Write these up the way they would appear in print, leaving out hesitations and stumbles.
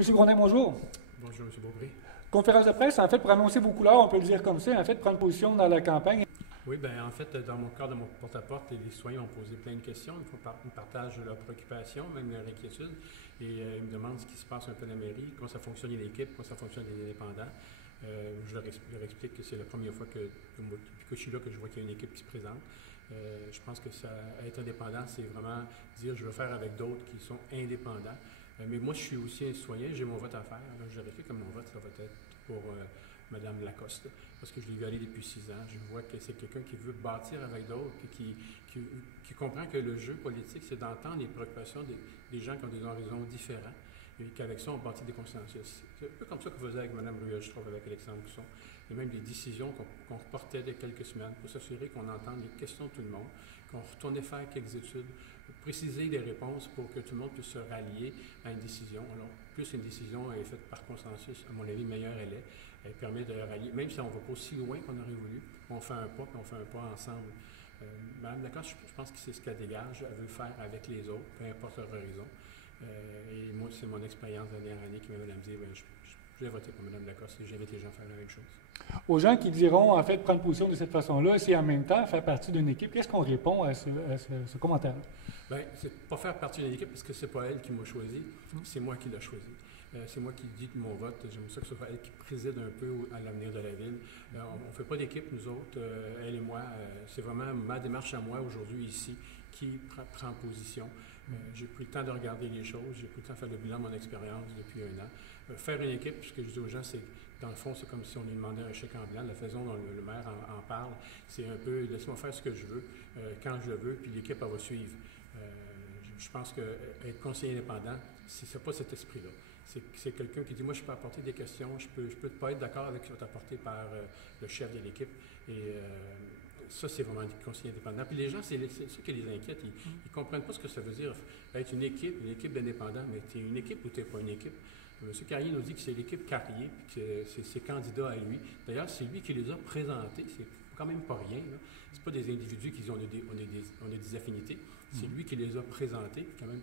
Monsieur Grondin, bonjour. Bonjour, M. Beaupré. Conférence de presse, en fait, pour annoncer vos couleurs, on peut le dire comme ça, en fait, prendre position dans la campagne. Oui, bien, en fait, dans mon cadre de mon porte-à-porte, les citoyens ont posé plein de questions. Ils partagent leurs préoccupations, même leurs inquiétudes. Et ils me demandent ce qui se passe un peu dans la mairie, comment ça fonctionne l'équipe, comment ça fonctionne les indépendants. Je leur explique que c'est la première fois que je suis là que je vois qu'il y a une équipe qui se présente. Je pense que être indépendant, c'est vraiment dire je veux faire avec d'autres qui sont indépendants. Mais moi, je suis aussi un citoyen, j'ai mon vote à faire. Alors, je vérifie que mon vote, ça va être pour Mme Lacoste, parce que je l'ai vu aller depuis 6 ans. Je vois que c'est quelqu'un qui veut bâtir avec d'autres, et qui comprend que le jeu politique, c'est d'entendre les préoccupations des gens qui ont des horizons différents, et qu'avec ça, on bâtit des consensus. C'est un peu comme ça qu'on faisait avec Mme Ruel, je trouve, avec Alexandre Cusson. Et même des décisions qu'on reportait de quelques semaines pour s'assurer qu'on entende les questions de tout le monde, qu'on retournait faire quelques études, préciser des réponses pour que tout le monde puisse se rallier à une décision. Alors, plus une décision est faite par consensus, à mon avis, meilleure elle est. Elle permet de rallier, même si on ne va pas aussi loin qu'on aurait voulu, on fait un pas, puis on fait un pas ensemble. Mme Lacoste, je pense que c'est ce qu'elle dégage, elle veut faire avec les autres, peu importe leur horizon. Et moi, c'est mon expérience de la dernière année qui m'avait dit, je vais voter pour Mme Lacoste et j'invite les gens à faire la même chose. Aux gens qui diront, en fait, prendre position de cette façon-là, c'est en même temps faire partie d'une équipe, qu'est-ce qu'on répond à ce commentaire-là? Bien, c'est pas faire partie d'une équipe parce que c'est pas elle qui m'a choisi, c'est moi qui l'ai choisi. C'est moi qui dis que mon vote, j'aime ça que ce soit elle qui préside un peu à l'avenir de la ville. On ne fait pas d'équipe, nous autres, elle et moi. C'est vraiment ma démarche à moi aujourd'hui ici qui prend position. J'ai pris le temps de regarder les choses, j'ai pris le temps de faire le bilan de mon expérience depuis 1 an. Faire une équipe, ce que je dis aux gens, c'est dans le fond, c'est comme si on lui demandait un chèque en blanc. La façon dont le maire en parle, c'est un peu laisse-moi faire ce que je veux, quand je le veux, puis l'équipe, elle va suivre. Je pense qu'être conseiller indépendant, c'est pas cet esprit-là. C'est quelqu'un qui dit, moi, je peux apporter des questions, je peux pas être d'accord avec ce qui va être apporté par le chef de l'équipe. Et ça, c'est vraiment des conseillers indépendants. Puis les gens, c'est ça qui les inquiète. Ils ne comprennent pas ce que ça veut dire être une équipe d'indépendants. Mais tu es une équipe ou tu n'es pas une équipe? M. Carrier nous dit que c'est l'équipe Carrier, puis que c'est ses candidats à lui. D'ailleurs, c'est lui qui les a présentés. C'est quand même pas rien. Ce n'est pas des individus qui ont des affinités. C'est lui qui les a présentés, puis quand même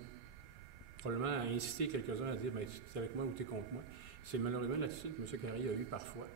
probablement à inciter quelques-uns à dire ben, « c'est avec moi ou tu es contre moi ». C'est malheureusement l'attitude que M. Carrier a eue parfois.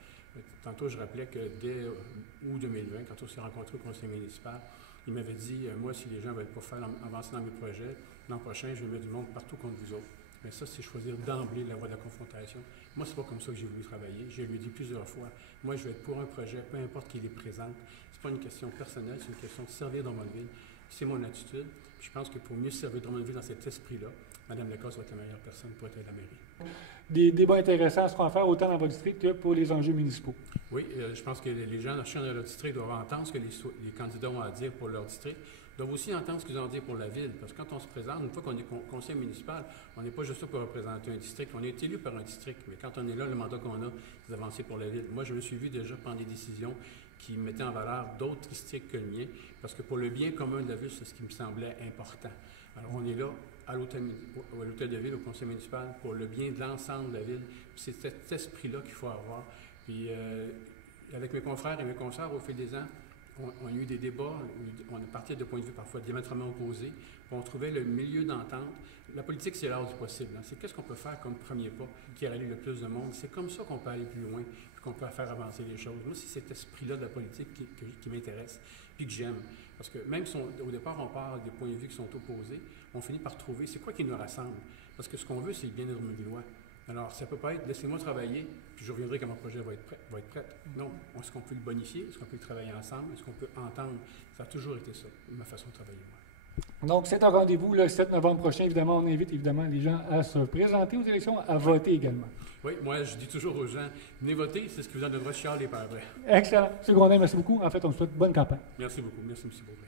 Tantôt, je rappelais que dès août 2020, quand on s'est rencontré au conseil municipal, il m'avait dit moi, si les gens ne veulent pas faire avancer dans mes projets, l'an prochain, je vais mettre du monde partout contre vous autres. Mais ça, c'est choisir d'emblée la voie de la confrontation. Moi, c'est pas comme ça que j'ai voulu travailler. Je lui ai dit plusieurs fois, moi, je vais être pour un projet, peu importe qui les présente. C'est pas une question personnelle, c'est une question de servir Drummondville. C'est mon attitude. Puis je pense que pour mieux servir Drummondville dans cet esprit-là, Mme Lacoste va être la meilleure personne pour être à la mairie. Des débats intéressants seront à faire autant dans votre district que pour les enjeux municipaux. Oui, je pense que les gens dans leur district doivent entendre ce que les candidats ont à dire pour leur district. Doivent aussi entendre ce qu'ils ont à dire pour la ville. Parce que quand on se présente, une fois qu'on est conseiller municipal, on n'est pas juste là pour représenter un district. On est élu par un district. Mais quand on est là, le mandat qu'on a, c'est d'avancer pour la ville. Moi, je me suis vu déjà prendre des décisions qui mettaient en valeur d'autres districts que le mien. Parce que pour le bien commun de la ville, c'est ce qui me semblait important. Alors, on est là à l'hôtel de ville, au conseil municipal, pour le bien de l'ensemble de la ville. C'est cet esprit-là qu'il faut avoir. Puis, avec mes confrères et mes consoeurs, au fil des ans, on a eu des débats, on est parti de points de vue parfois diamétralement opposés, puis on trouvait le milieu d'entente. La politique, c'est l'art du possible. C'est qu'est-ce qu'on peut faire comme premier pas qui rallie le plus de monde. C'est comme ça qu'on peut aller plus loin, puis qu'on peut faire avancer les choses. Moi, c'est cet esprit-là de la politique qui m'intéresse, puis que j'aime. Parce que même si au départ, on part des points de vue qui sont opposés, on finit par trouver c'est quoi qui nous rassemble. Parce que ce qu'on veut, c'est le bien des Drummondvillois. Alors, ça ne peut pas être « laissez-moi travailler, puis je reviendrai quand mon projet va être prêt ». Non. Est-ce qu'on peut le bonifier? Est-ce qu'on peut le travailler ensemble? Est-ce qu'on peut entendre? Ça a toujours été ça, ma façon de travailler, moi. Donc, c'est un rendez-vous le 7 novembre prochain. Évidemment, on invite évidemment les gens à se présenter aux élections, à voter également. Oui, moi, je dis toujours aux gens, venez voter, c'est ce qui vous donne le droit de chialer par après. Excellent. M. Grondin, merci beaucoup. En fait, on vous souhaite bonne campagne. Merci beaucoup. Merci, M. Beaupré.